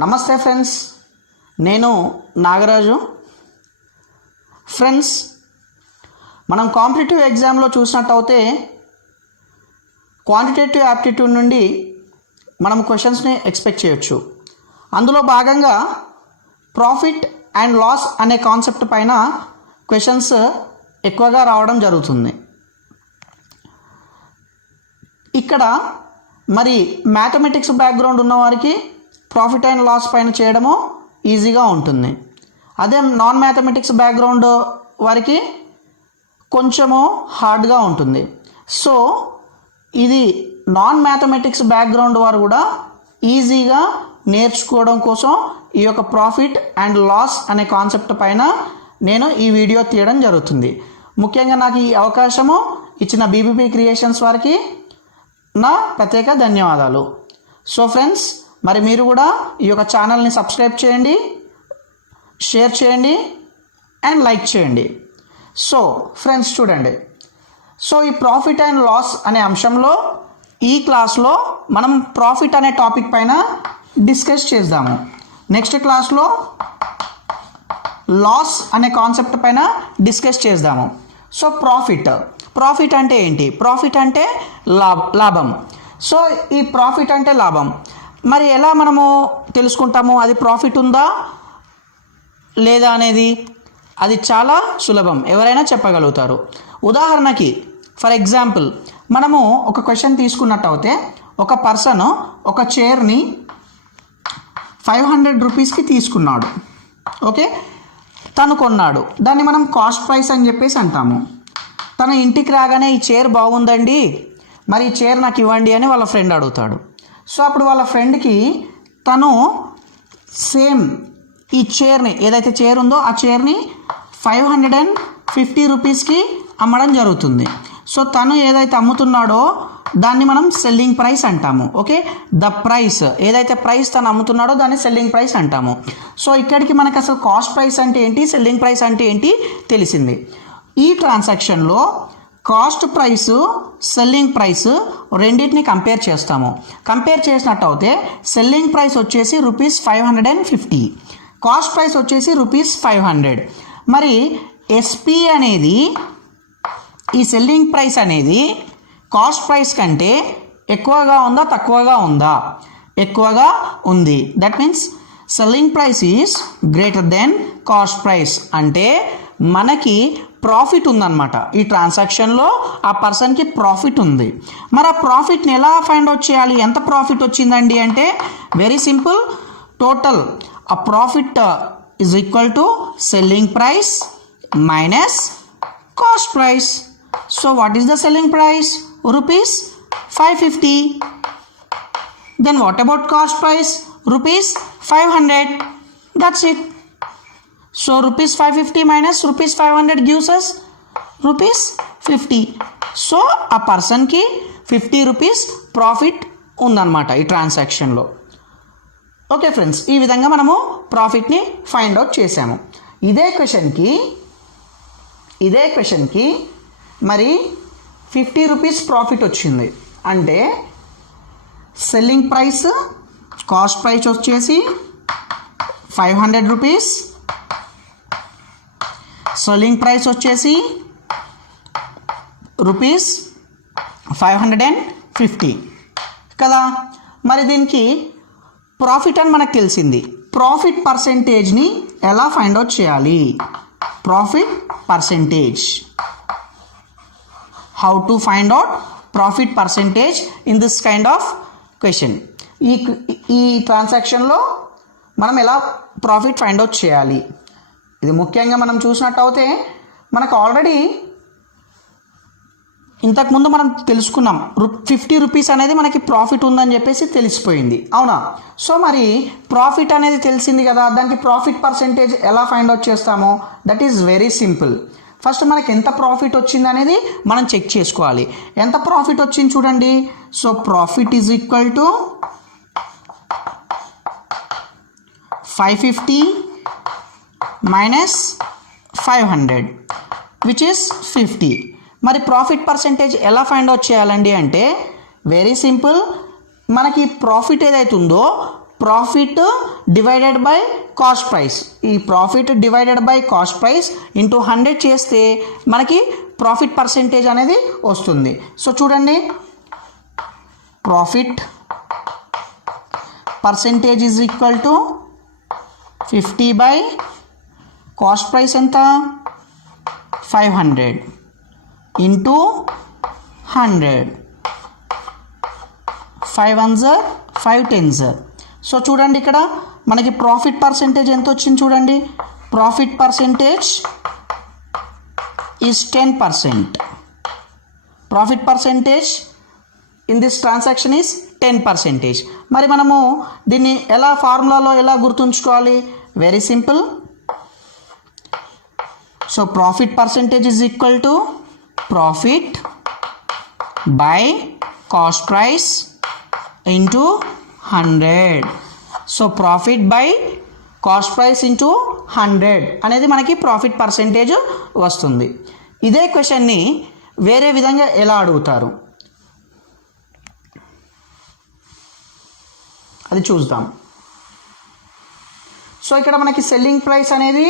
నమస్తే ఫ్రెండ్స్, నేను నాగరాజు. ఫ్రెండ్స్, మనం కాంపిటేటివ్ ఎగ్జామ్లో చూసినట్టయితే క్వాంటిటేటివ్ యాప్టిట్యూడ్ నుండి మనం క్వశ్చన్స్ని ఎక్స్పెక్ట్ చేయొచ్చు. అందులో భాగంగా ప్రాఫిట్ అండ్ లాస్ అనే కాన్సెప్ట్ పైన క్వశ్చన్స్ ఎక్కువగా రావడం జరుగుతుంది. ఇక్కడ మరి మ్యాథమెటిక్స్ బ్యాక్గ్రౌండ్ ఉన్నవారికి ప్రాఫిట్ అండ్ లాస్ పైన చేయడము ఈజీగా ఉంటుంది. అదే నాన్ మ్యాథమెటిక్స్ బ్యాక్గ్రౌండ్ వారికి కొంచెము హార్డ్గా ఉంటుంది. సో ఇది నాన్ మ్యాథమెటిక్స్ బ్యాక్గ్రౌండ్ వారు కూడా ఈజీగా నేర్చుకోవడం కోసం ఈ యొక్క ప్రాఫిట్ అండ్ లాస్ అనే కాన్సెప్ట్ పైన నేను ఈ వీడియో తీయడం జరుగుతుంది. ముఖ్యంగా నాకు ఈ అవకాశము ఇచ్చిన బీబీపీ క్రియేషన్స్ వారికి నా ప్రత్యేక ధన్యవాదాలు. సో ఫ్రెండ్స్, మరి మీరు కూడా ఈ యొక్క ఛానల్ని సబ్స్క్రైబ్ చేయండి, షేర్ చేయండి అండ్ లైక్ చేయండి. సో ఫ్రెండ్స్ చూడండి, సో ఈ ప్రాఫిట్ అండ్ లాస్ అనే అంశంలో ఈ క్లాస్లో మనం ప్రాఫిట్ అనే టాపిక్ పైన డిస్కస్ చేద్దాము. నెక్స్ట్ క్లాస్లో లాస్ అనే కాన్సెప్ట్ పైన డిస్కస్ చేద్దాము. సో ప్రాఫిట్ అంటే ఏంటి? ప్రాఫిట్ అంటే లాభం. సో ఈ ప్రాఫిట్ అంటే లాభం మరి ఎలా మనము తెలుసుకుంటాము అది ప్రాఫిట్ ఉందా లేదా అనేది? అది చాలా సులభం, ఎవరైనా చెప్పగలుగుతారు. ఉదాహరణకి ఫర్ ఎగ్జాంపుల్ మనము ఒక క్వశ్చన్ తీసుకున్నట్టయితే ఒక పర్సన్ ఒక చైర్ని 500 రూపీస్కి తీసుకున్నాడు. ఓకే, తను కొన్నాడు. దాన్ని మనం కాస్ట్ ప్రైస్ అని చెప్పేసి అంటాము. తన ఇంటికి రాగానే ఈ చైర్ బాగుందండి, మరి ఈ చైర్ నాకు ఇవ్వండి అని వాళ్ళ ఫ్రెండ్ అడుగుతాడు. సో అప్పుడు వాళ్ళ ఫ్రెండ్కి తను సేమ్ ఈ చైర్ని, ఏదైతే చైర్ ఉందో ఆ చైర్ని 550 రూపీస్కి అమ్మడం జరుగుతుంది. సో తను ఏదైతే అమ్ముతున్నాడో దాన్ని మనం సెల్లింగ్ ప్రైస్ అంటాము. ఓకే, ద ప్రైస్, ఏదైతే ప్రైస్ తను అమ్ముతున్నాడో దాన్ని సెల్లింగ్ ప్రైస్ అంటాము. సో ఇక్కడికి మనకు అసలు కాస్ట్ ప్రైస్ అంటే ఏంటి, సెల్లింగ్ ప్రైస్ అంటే ఏంటి తెలిసింది. ఈ ట్రాన్సాక్షన్లో కాస్ట్ ప్రైసు సెల్లింగ్ ప్రైస్ రెండింటిని కంపేర్ చేస్తాము. కంపేర్ చేసినట్టయితే సెల్లింగ్ ప్రైస్ వచ్చేసి ₹550, కాస్ట్ ప్రైస్ వచ్చేసి ₹500. మరి ఎస్పీ అనేది, ఈ సెల్లింగ్ ప్రైస్ అనేది కాస్ట్ ప్రైస్ కంటే ఎక్కువగా ఉందా తక్కువగా ఉందా? ఎక్కువగా ఉంది. That means selling price is greater than cost price. అంటే మనకి ప్రాఫిట్ ఉందన్నమాట. ఈ ట్రాన్సాక్షన్లో ఆ పర్సన్కి ప్రాఫిట్ ఉంది. మరి ఆ ప్రాఫిట్ని ఎలా ఫైండ్ అవుట్ చేయాలి? ఎంత ప్రాఫిట్ వచ్చిందండి అంటే వెరీ సింపుల్, టోటల్ ఆ profit is equal to selling price minus cost price. So what is the selling price? ₹550. Then what about cost price? ₹500. It ఇట్. So ₹550 minus ₹500 gives us ₹50. So ఆ పర్సన్కి 50 rupees profit ఉందన్నమాట ఈ ట్రాన్సాక్షన్లో. Okay friends, ఈ విధంగా మనము ప్రాఫిట్ని ఫైండ్ అవుట్ చేసాము. ఇదే క్వశ్చన్కి మరి 50 రూపీస్ ప్రాఫిట్ వచ్చింది అంటే సెల్లింగ్ ప్రైస్, కాస్ట్ ప్రైస్ వచ్చేసి 500 రూపీస్, సెల్లింగ్ ప్రైస్ వచ్చేసి ₹550 కదా. మరి దీనికి ప్రాఫిట్ అని మనకు తెలిసింది. ప్రాఫిట్ పర్సెంటేజ్ని ఎలా ఫైండ్ అవుట్ చేయాలి? Profit percentage, how to find out profit percentage in this kind of question. ఈ ట్రాన్సాక్షన్లో మనం ఎలా ప్రాఫిట్ ఫైండ్ అవుట్ చేయాలి? ఇది ముఖ్యంగా మనం చూసినట్టయితే మనకు ఆల్రెడీ ఇంతకుముందు మనం తెలుసుకున్నాం, 50 రూపీస్ అనేది మనకి ప్రాఫిట్ ఉందని చెప్పేసి తెలిసిపోయింది, అవునా? సో మరి ప్రాఫిట్ అనేది తెలిసింది కదా, దానికి ప్రాఫిట్ పర్సెంటేజ్ ఎలా ఫైండ్ అవుట్ చేస్తామో that is very simple. First మనకి ఎంత ప్రాఫిట్ వచ్చింది అనేది మనం చెక్ చేసుకోవాలి. ఎంత ప్రాఫిట్ వచ్చింది చూడండి. So profit is equal to 550 minus 500 which is 50. మరి ప్రాఫిట్ పర్సెంటేజ్ ఎలా ఫైండ్ అవుట్ చేయాలండి అంటే వెరీ సింపుల్. మనకి ప్రాఫిట్ ఏదైతే ఉందో profit divided by cost price. ఈ profit divided by cost price into 100 చేస్తే మనకి ప్రాఫిట్ పర్సెంటేజ్ అనేది వస్తుంది. సో చూడండి, profit percentage is equal to 50 by cost price ఎంత 500 ఇంటూ 100. 5 ones 5 10s. సో చూడండి, ఇక్కడ మనకి ప్రాఫిట్ పర్సెంటేజ్ ఎంత వచ్చింది చూడండి. Profit percentage is 10%. Profit percentage in this transaction is 10%. మరి మనము దీన్ని ఎలా ఫార్ములాలో ఎలా గుర్తుంచుకోవాలి? Very simple. So profit percentage is equal to profit by cost price into 100. So profit by cost price into 100 అనేది మనకి ప్రాఫిట్ పర్సెంటేజ్ వస్తుంది. ఇదే క్వశ్చన్ని వేరే విధంగా ఎలా అడుగుతారు అది చూద్దాం. సో ఇక్కడ మనకి సెల్లింగ్ ప్రైస్ అనేది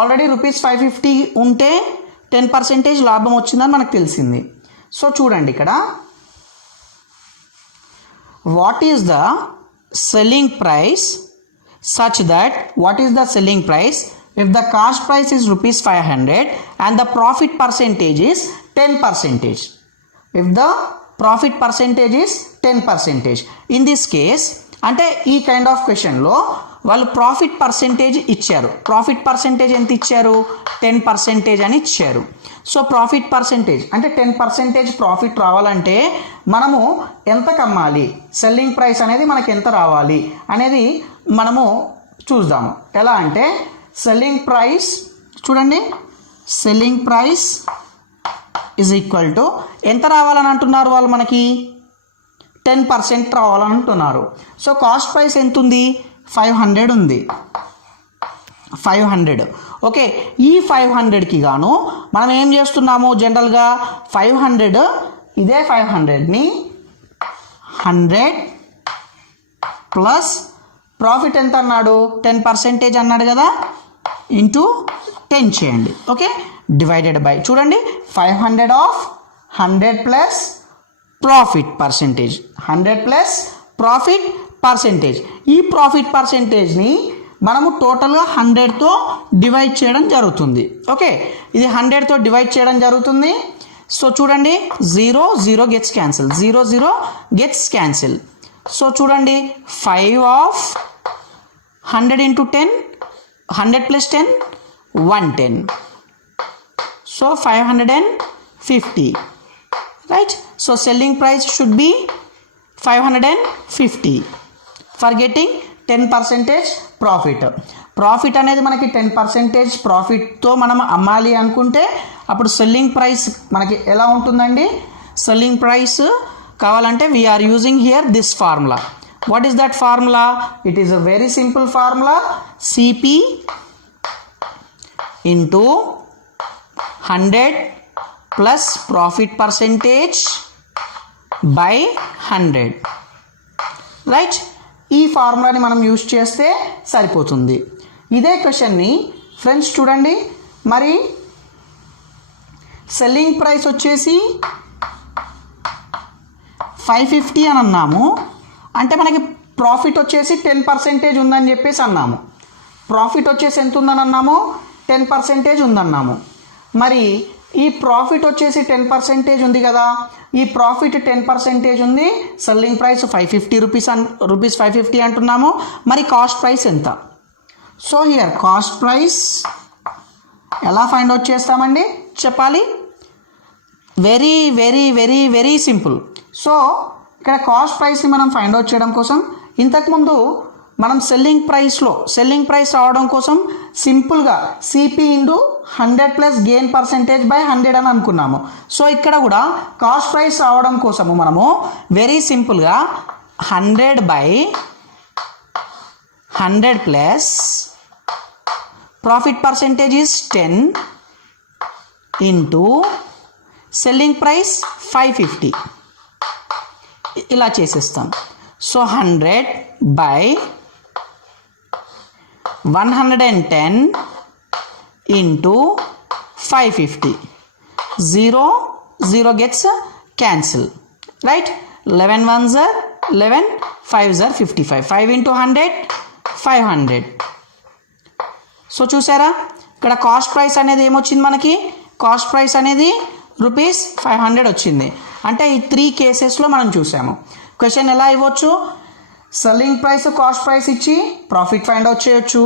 ఆల్రెడీ ₹550 ఉంటే 10% లాభం వచ్చిందని మనకు తెలిసింది. సో చూడండి, ఇక్కడ what is the selling price such that what is the selling price if the cost price is ₹500 and the profit percentage is 10%? If the profit percentage is 10%, in this case అంటే ఈ kind of క్వశ్చన్లో వాళ్ళు profit percentage ఇచ్చారు. Profit percentage ఎంత ఇచ్చారు? 10% అని ఇచ్చారు. So profit percentage అంటే 10% ప్రాఫిట్ రావాలంటే మనము ఎంత కమ్మాలి, సెల్లింగ్ ప్రైస్ అనేది మనకి ఎంత రావాలి అనేది మనము చూద్దాము. ఎలా అంటే సెల్లింగ్ ప్రైస్ చూడండి, selling price is equal to ఎంత రావాలని అంటున్నారు వాళ్ళు? మనకి 10% రావాలని అంటున్నారు. సో కాస్ట్ ప్రైస్ ఎంత ఉంది? 500 ఉంది. 500. ఓకే, ఈ 500కి గాను మనం ఏం చేస్తున్నాము? జనరల్గా 500 ఇదే 500ని 100 ప్లస్ ప్రాఫిట్ ఎంత అన్నాడు? 10% అన్నాడు కదా, ఇంటూ 10 చేయండి. ఓకే, డివైడెడ్ బై చూడండి 500 of 100 plus profit percentage, 100 plus profit percentage. ఈ ప్రాఫిట్ పర్సెంటేజ్ని మనము టోటల్గా 100తో డివైడ్ చేయడం జరుగుతుంది. ఓకే, ఇది 100తో డివైడ్ చేయడం జరుగుతుంది. సో చూడండి, 0 0 gets cancel, 0 0 gets cancel. So చూడండి, 5 of 100 into 10, 100 plus 10 110. So 550. Right. So selling price should be 550 for getting 10% profit. Profit అనేది మనకి 10% ప్రాఫిట్తో మనం అమ్మాలి అనుకుంటే అప్పుడు సెల్లింగ్ ప్రైస్ మనకి ఎలా ఉంటుందండి? సెల్లింగ్ ప్రైస్ కావాలంటే we're using here this formula. What is that formula? It is a very simple formula. CP into 100 plus profit percentage by 100. Right. ఈ ఫార్ములాని మనం యూజ్ చేస్తే సరిపోతుంది. ఇదే క్వశ్చన్ని ఫ్రెండ్స్ చూడండి, మరి సెల్లింగ్ ప్రైస్ వచ్చేసి 550 అని అన్నాము, అంటే మనకి ప్రాఫిట్ వచ్చేసి 10% ఉందని చెప్పేసి అన్నాము. ప్రాఫిట్ వచ్చేసి ఎంత ఉందని అన్నాము? 10% ఉందన్నాము. మరి ఈ ప్రాఫిట్ వచ్చేసి 10% ఉంది కదా, ఈ ప్రాఫిట్ 10% ఉంది, సెల్లింగ్ ప్రైస్ 550 రూపీస్ 550 అంటున్నాము. మరి కాస్ట్ ప్రైస్ ఎంత? సో హియర్ కాస్ట్ ప్రైస్ ఎలా ఫైండ్ అవుట్ చేస్తామండి చెప్పాలి? Very very very very simple. So ఇక్కడ కాస్ట్ ప్రైస్ని మనం ఫైండ్ అవుట్ చేయడం కోసం ఇంతకుముందు మనం సెల్లింగ్ ప్రైస్ రావడం కోసం సింపుల్గా CP into 100 plus gain percentage by 100 అని అనుకున్నాము. సో ఇక్కడ కూడా కాస్ట్ ప్రైస్ రావడం కోసము మనము వెరీ సింపుల్గా 100 by 100 plus profit percentage is 10 into selling price 550 ఇలా చేసేస్తాం. So 100 by 110 into 550. 0 0 gets cancel, right? 11 ones are 11, 5s are 55. 5 into 100 500. So చూసారా ఇక్కడ కాస్ట్ ప్రైస్ అనేది ఏమొచ్చింది మనకి, కాస్ట్ ప్రైస్ అనేది ₹500 వచ్చింది. అంటే ఈ 3 కేసెస్లో మనం చూసాము. క్వశ్చన్ ఎలా ఇవ్వచ్చు, సెల్లింగ్ ప్రైస్ కాస్ట్ ప్రైస్ ఇచ్చి ప్రాఫిట్ ఫైండ్ అవుట్ చేయొచ్చు,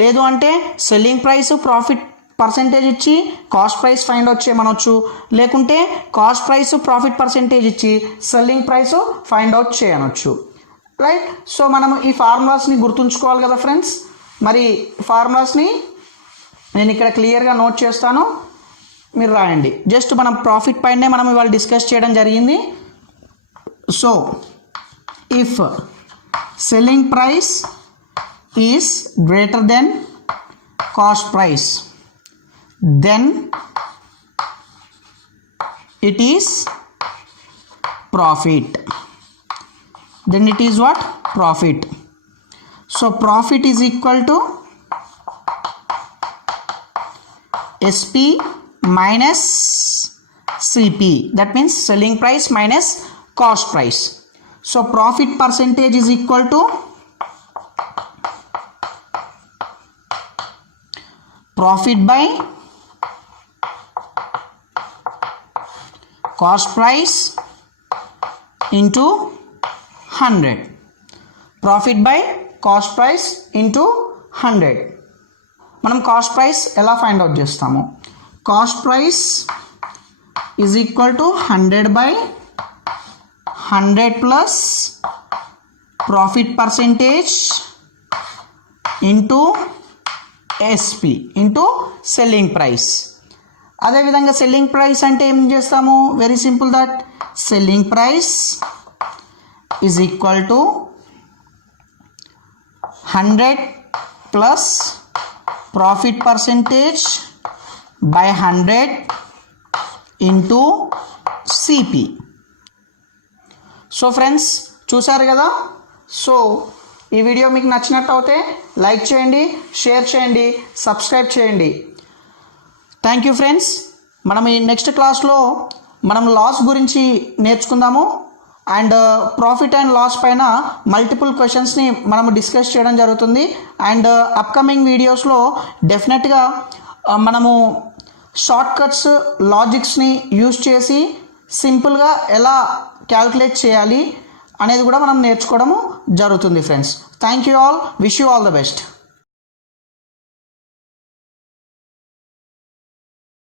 లేదు అంటే సెల్లింగ్ ప్రైస్ ప్రాఫిట్ పర్సెంటేజ్ ఇచ్చి కాస్ట్ ప్రైస్ ఫైండ్ అవుట్ చేయమనొచ్చు, లేకుంటే కాస్ట్ ప్రైస్ ప్రాఫిట్ పర్సెంటేజ్ ఇచ్చి సెల్లింగ్ ప్రైస్ ఫైండ్ అవుట్ చేయనొచ్చు, రైట్? సో మనం ఈ ఫార్ములాస్ని గుర్తుంచుకోవాలి కదా ఫ్రెండ్స్. మరి ఫార్ములాస్ని నేను ఇక్కడ క్లియర్గా నోట్ చేస్తాను, మీరు రాయండి. జస్ట్ మనం ప్రాఫిట్ పైనే మనం ఇవాళ డిస్కస్ చేయడం జరిగింది. So if selling price is greater than cost price, then it is profit. Then it is what? Profit. So profit is equal to SP minus CP. That means selling price minus cost price. So profit percentage is equal to profit by cost price into 100. Profit by cost price into 100. మనం cost price ఎలా find out చేస్తాము, cost price is equal to 100 by 100 plus profit percentage into SP into selling price. అదేవిధంగా selling price అంటే ఏం చేస్తాము, very simple, that selling price is equal to 100 plus profit percentage by 100 into CP. So friends చూసారు కదా. So ఈ video మీకు నచ్చినట్టు అయితే లైక్ చేయండి, షేర్ చేయండి, సబ్స్క్రైబ్ చేయండి. Thank you friends. మనం ఈ నెక్స్ట్ క్లాస్లో మనం లాస్ గురించి నేర్చుకుందాము. అండ్ ప్రాఫిట్ అండ్ లాస్ పైన మల్టిపుల్ క్వశ్చన్స్ని మనము డిస్కస్ చేయడం జరుగుతుంది. అండ్ అప్కమింగ్ వీడియోస్లో డెఫినెట్గా మనము షార్ట్ కట్స్ లాజిక్స్ని యూజ్ చేసి సింపుల్గా ఎలా క్యాల్కులేట్ చేయాలి అనేది కూడా మనం నేర్చుకోవడము జరుగుతుంది friends. Thank you all, wish you all the best.